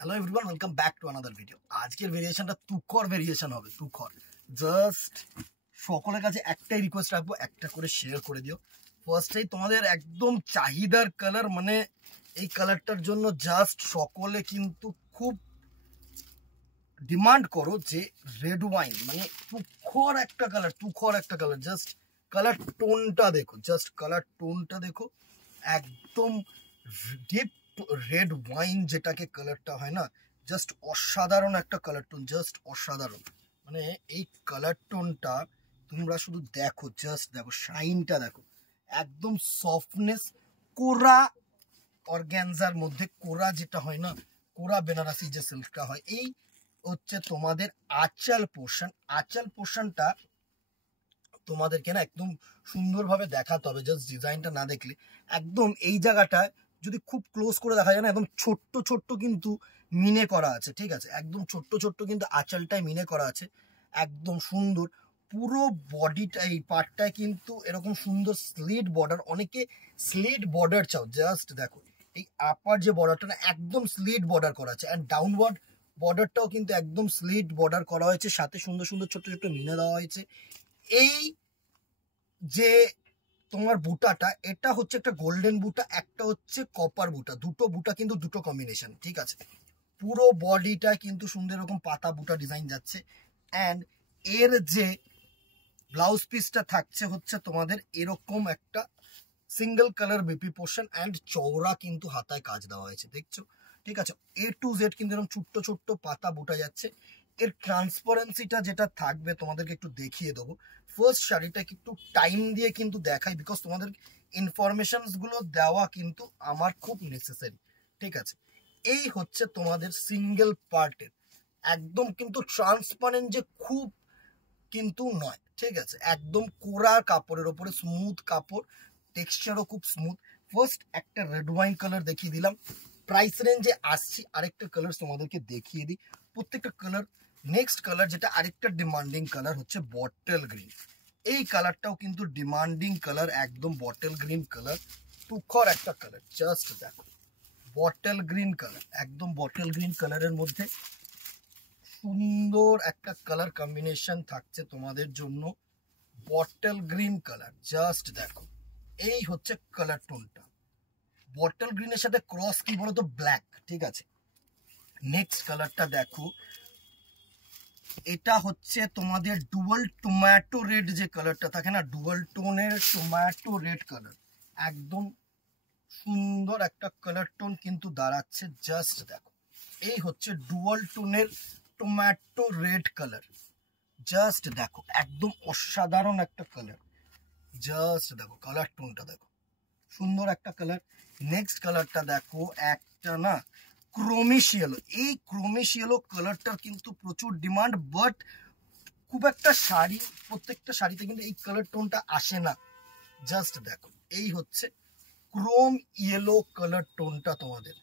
Hello everyone, welcome back to another video. আজকের ভেরিয়েশনটা তুখর variation হবে। তুখর just সকলের কাছে একটাই রিকোয়েস্ট রাখবো, একটা করে শেয়ার করে দিও। ফার্স্টেই তোমাদের একদম চাহিদার কালার, মানে এই কালারটার জন্য জাস্ট সকলে কিন্তু খুব ডিমান্ড করো যে রেড ওয়াইন, মানে তুখর একটা কালার। জাস্ট কালার টোনটা দেখো, একদম ডিপ রেড ওয়াইন যেটাকে কালারটা হয় না, জাস্ট অসাধারণ একটা কালার টোন, জাস্ট অসাধারণ। মানে এই কালার টোনটা তোমরা শুধু দেখো, জাস্ট দেখো শাইনটা দেখো, একদম সফটনেস, কোরা অর্গ্যানজার মধ্যে কোরা যেটা হয় না, কোরা বেনারসি যে সিল্কটা হয়, এই হচ্ছে তোমাদের আঁচল পোর্শনটা তোমাদেরকে না একদম সুন্দরভাবে দেখাতে হবে। জাস্ট ডিজাইনটা না দেখলে একদম এই জায়গাটায় যদি খুব ক্লোজ করে দেখা যায় না, একদম ছোট্ট ছোট্ট কিন্তু মিনে করা আছে, ঠিক আছে, একদম ছোট্ট ছোট্ট কিন্তু আঁচলটায় মিনে করা আছে, একদম সুন্দর। পুরো বডিটা এই পার্টটায় কিন্তু এরকম সুন্দর স্লিট বর্ডার, অনেকে স্লিট বর্ডার চাও, জাস্ট দেখো এই আপার যে বর্ডারটা না একদম স্লিট বর্ডার করা আছে, অ্যান্ড ডাউনওয়ার্ড বর্ডারটাও কিন্তু একদম স্লিট বর্ডার করা হয়েছে, সাথে সুন্দর সুন্দর ছোট্ট ছোট্ট মিনে দেওয়া হয়েছে। এই যে তোমার বুটাটা, এটা হচ্ছে একটা গোল্ডেন বুটা, একটা হচ্ছে কপার বুটা, দুটো বুটা কিন্তু দুটো কম্বিনেশন, ঠিক আছে। পুরো বডিটা কিন্তু সুন্দর এরকম পাতা বুটা ডিজাইন যাচ্ছে, অ্যান্ড এর যে ব্লাউজ পিসটা থাকছে হচ্ছে তোমাদের এরকম একটা single colour BP portion, and চওড়া কিন্তু হাতায় কাজ দেওয়া হয়েছে, দেখছো, ঠিক আছে। এ টু জেড কিন্তু এরকম ছোট্ট ছোট্ট পাতা বুটা যাচ্ছে। এর ট্রান্সপারেন্সিটা যেটা থাকবে তোমাদেরকে একটু দেখিয়ে দেবো। ফার্স্ট শাড়িটাকে একটু টাইম দিয়ে কিন্তু দেখাই, বিকজ তোমাদের ইনফরমেশনস গুলো দেওয়া কিন্তু আমার খুব নেসেসারি, ঠিক আছে। এই হচ্ছে তোমাদের সিঙ্গেল পার্টের, একদম কিন্তু ট্রান্সপারেন্ট যে খুব কিন্তু নয়, ঠিক আছে, একদম কোরা কাপড়ের ওপরে স্মুথ কাপড়, টেক্সচারও খুব স্মুথ। ফার্স্ট একটা রেড ওয়াইন কালার দেখিয়ে দিলাম, প্রাইস রেঞ্জে আসছি আরেকটা কালার তোমাদেরকে দেখিয়ে দিই প্রত্যেকটা কালার। নেক্সট কালার যেটা আরেকটা ডিমান্ডিং কালার হচ্ছে বটল গ্রিন। এই কালারটাও কিন্তু ডিমান্ডিং কালার, একদম বটল গ্রিন কালার, তুখর একটা কালার, জাস্ট দেখো বটল গ্রিন কালার, একদম বটল গ্রিন কালারের মধ্যে সুন্দর একটা কালার কম্বিনেশন থাকছে তোমাদের জন্য, বটল গ্রিন কালার, জাস্ট দেখো এই হচ্ছে কালার টোনটা। বটল গ্রিনের সাথে ক্রস কি বলতো, ব্ল্যাক, ঠিক আছে। নেক্সট কালারটা দেখো, এটা হচ্ছে তোমাদের ডুয়াল টমেটো রেড যে কালারটা থাকে না, ডুয়াল টোনের টমেটো রেড কালার, একদম সুন্দর একটা কালার টোন কিন্তু দাঁড়াচ্ছে, জাস্ট দেখো এই হচ্ছে ডুয়াল টোনের টমেটো রেড কালার, জাস্ট দেখো একদম অসাধারণ একটা কালার, জাস্ট দেখো কালার টোনটা দেখো, সুন্দর একটা কালার। নেক্সট কালারটা দেখো, একটা না ক্রোমিশ ইয়েলো, এই ক্রোমিশ ইয়েলো কালারটার কিন্তু প্রচুর ডিমান্ড, বাট খুব একটা শাড়ি, প্রত্যেকটা শাড়িতে কিন্তু এই কালার টোনটা আসে না। জাস্ট দেখো এই হচ্ছে ক্রোম ইয়েলো কালার টোনটা তোমাদের,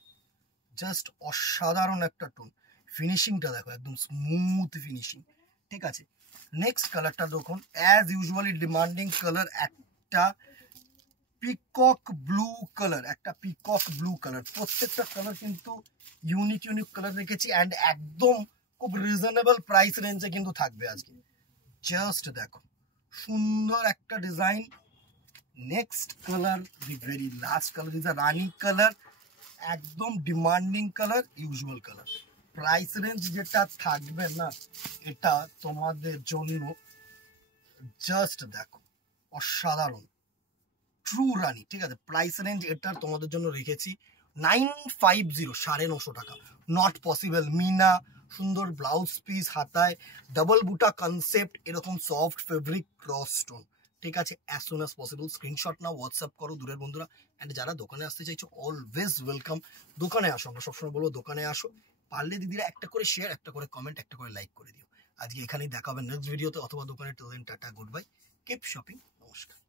জাস্ট অসাধারণ একটা টোন। ফিনিশিংটা দেখো একদম স্মুথ ফিনিশিং, ঠিক আছে। নেক্সট কালারটা দেখুন, অ্যাজ ইউজুয়ালি ডিমান্ডিং কালার, একটা পিকক ব্লু কালার, প্রত্যেকটা কালার কিন্তু ইউনিক কালার রেখেছি, অ্যান্ড একদম খুব রিজনেবল প্রাইস রেঞ্জে কিন্তু থাকবে আজকে, জাস্ট দেখো সুন্দর একটা design. Next colour, the very last colour is a rani colour, একদম demanding colour, usual colour. Price range যেটা থাকবে না, এটা তোমাদের জন্য জাস্ট দেখো অসাধারণ, ট্রু রানি, ঠিক আছে। প্রাইস রেঞ্জ এটার তোমাদের জন্য রেখেছি 950, 950 টাকা, নট পসিবল। মিনা সুন্দর ব্লাউজ পিস, হাতায় ডাবল বুটা কনসেপ্ট, এরকম সফট ফেব্রিক ক্রস স্টোন, ঠিক আছে। As soon as possible screenshot নাও, হোয়াটসঅ্যাপ করো দূরের বন্ধুরা, অ্যান্ড যারা দোকানে আসতে চাইছো অলওয়েজ ওয়েলকাম, দোকানে আসো, আমরা সবসময় বলবো দোকানে আসো। পারলে দিদিরা একটা করে শেয়ার, একটা করে কমেন্ট, একটা করে লাইক করে দিও। আজকে এখানেই দেখা হবে নেক্সট ভিডিওতে অথবা দোকানে। Till then tata, good bye, keep shopping, নমস্কার।